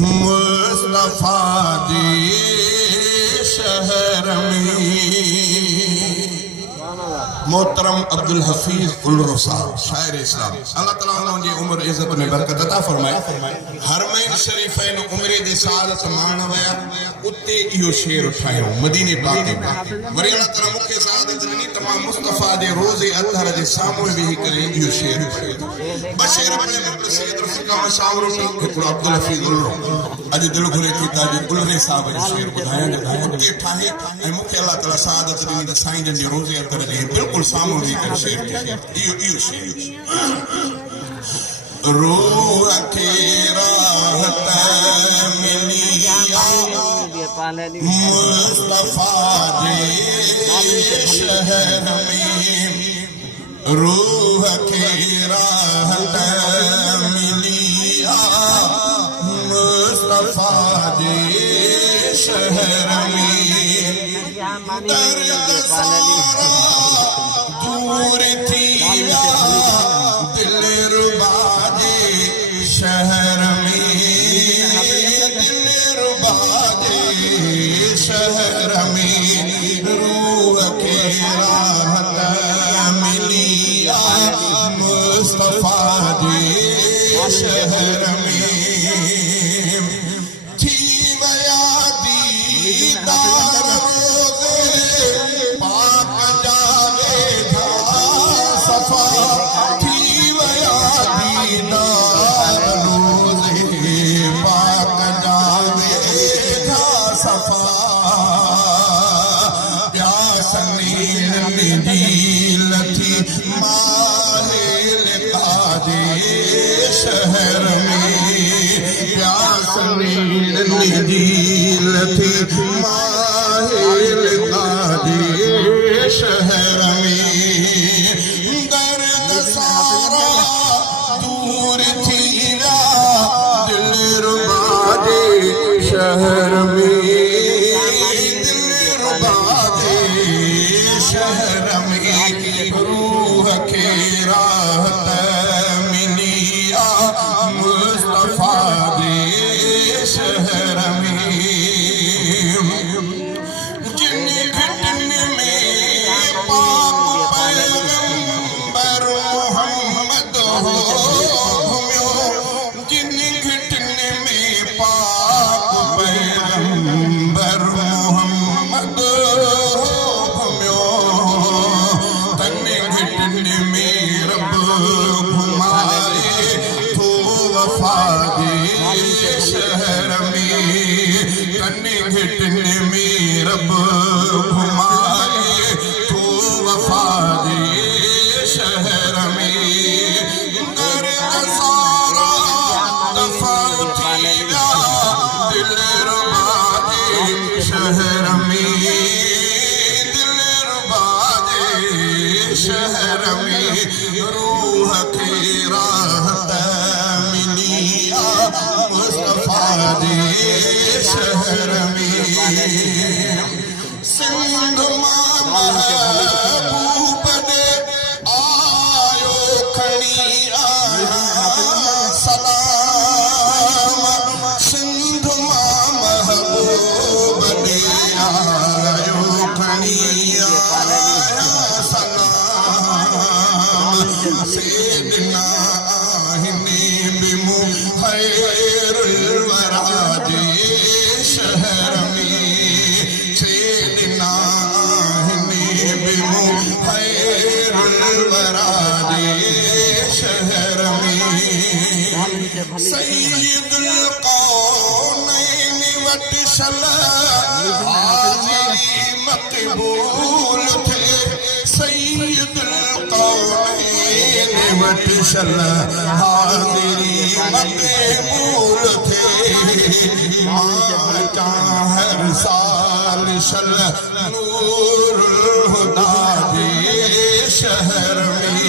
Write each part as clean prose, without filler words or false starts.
मुस्तफा दे शहर में। मोहतरम अब्दुल हफीज उल्लुर साहब शायर इस्लाम, अल्लाह तआला उनकी उम्र इज्जत में बरकत अता फरमाए। हरमैन शरीफैन उम्रे दे सादत मान वया उते इहो शेर उठायो मदीने पाक में। वरी अल्लाह तआला मुखे सादत दी तमाम मुस्तफा दे रोजे अतहर दे सामने वेही करे इहो शेर उठायो। बशेर बने में सैयद रफीका मशावर हिकड़ो अब्दुल हफीज उल्लुर अज दिल घुरे थी ताजी उल्लुर साहब जो शेर बुधाया उते ठाहे ऐ मुखे अल्लाह तआला सादत दी त साईं जन दे रोजे अतहर दे बिल्कुल सामने वेही करे शेर इहो शेर। रूह के राहत मिलिया मुस्तफा दे शहर में। रूह के राहत मिलिया मुस्तफा दे शहर में। दर्द सारा दूर थी दिल रुबा दे शहर में। दिल रुबा दे शहर में। रूह के राहत मिलिया मुस्तफा दे शहर में। थी वया दीदार रोज़े पाक जावे था सफा। थी वया दीदार रोज़े पाक जावे था सफा। प्यास नील नील थी माहिल कादे शहर में। प्यास नील नील थी माहिल कादे शहर में। दर्द सारा दूर थी दिल रुबा दे शहर में। दिल रुबा दे शहर में। रूह के राहत मिलिया मुस्तफा दे शहर में। जिन घटन में पाक पैगंबर मोहम्मद हो घूम्यो। जिन घटन में पाक पैगंबर मोहम्मद हो घूम्यो। तन घटन में रब घुमाए तो वफा दे शहर में। तन घटन में रब घुमाए तो वफा दे शहर में। दर्द सारा दफा थी दिल रुबा दे शहर में। दिल रुबा दे शहर में। रूह के राहत मिलिया मुस्तफा दे शहर में। सिंध महबूब ने आयो खड़ी आया सलाम। सिंध महबूब ने आयो खड़ी आया सलाम। सेदना आहिने बिमु खैरुल वरा दे शहर में। सेदना आहिने बिमु खैरुल वरा दे शहर में। सैयदुल कौनैन वट सलाम हाज़िरी मक़बूल थे। सैयदुल कौनैन वट सलाम हाज़िरी मक़बूल थे। माता हर साल सलाम नूरुल हुदा दे शहर में।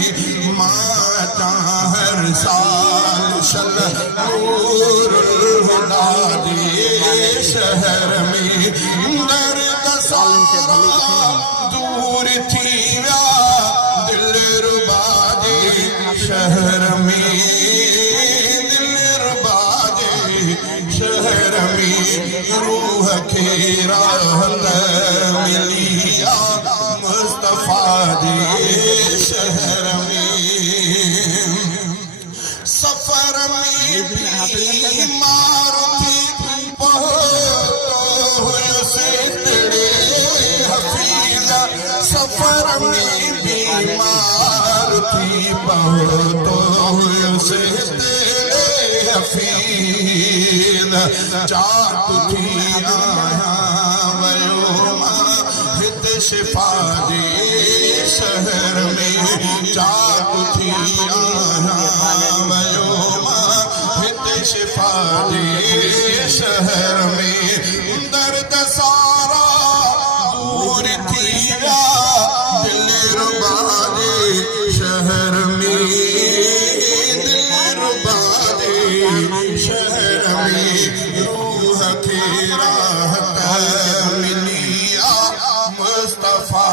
माता हर साल सलाम नूरुल हुदा दे शहर में। दर्द सारा दूर थी दिल रुबा दे शहर में। दिल रुबा दे शहर रूह खे राहत मिली आ मुस्तफा जे शहर में सफर में बीमार थी सफर में बीमार थी बहुत से हफीज चाक थी आया वयो हित शिफा जे शहर में चाक थी आया वयो हित शिफा जे शहर में दर्द सारा दूर थी दिलरुबा जे शहर में दिलरुबा जे शहर में रूह खे राहत मिली आ मुस्तफा